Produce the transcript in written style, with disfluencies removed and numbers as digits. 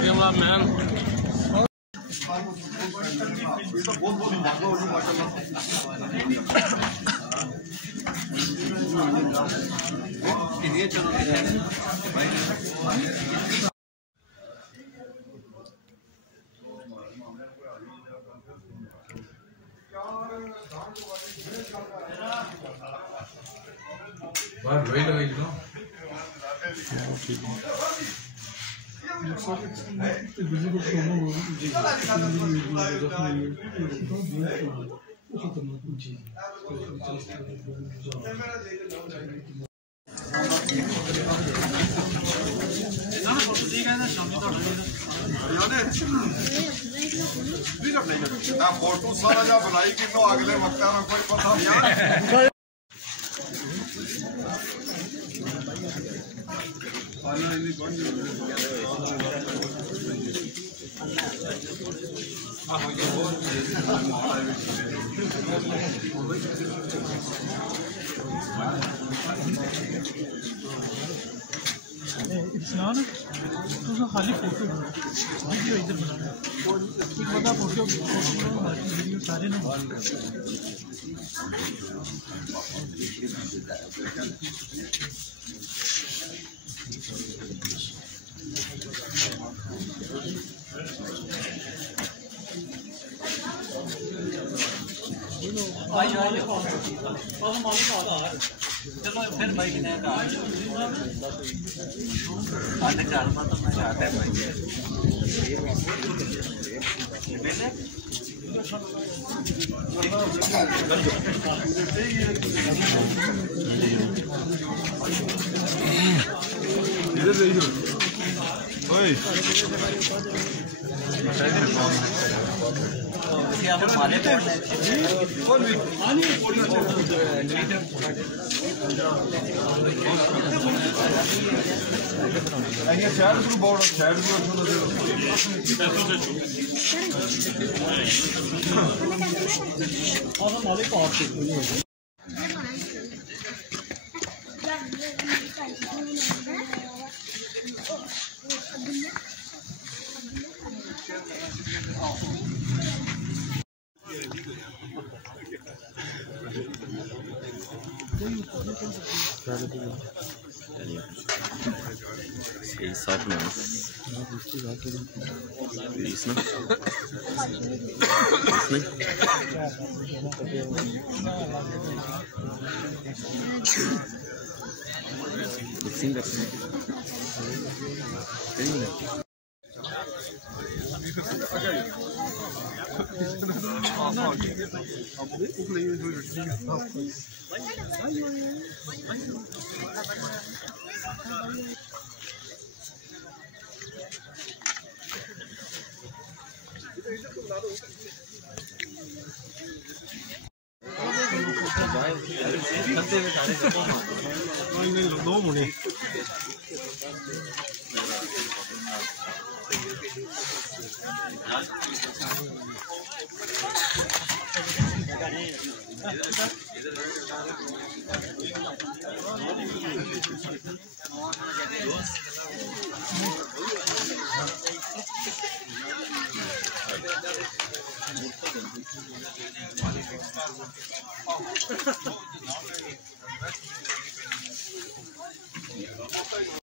Cameraman बाहर रोई लगी नो फोटो सारा जा बनाई कि नो अगले वक्त में कोई पता नहीं तो खाली फोटो वीडियो इधर बनाना एक बंदा फोटो वीडियो सारे ना चलो फिर भाई ने कहा आने घर में तो मैं आता है भाई हमारे Şey sapmamız. İsmi? İsmi? 너무 네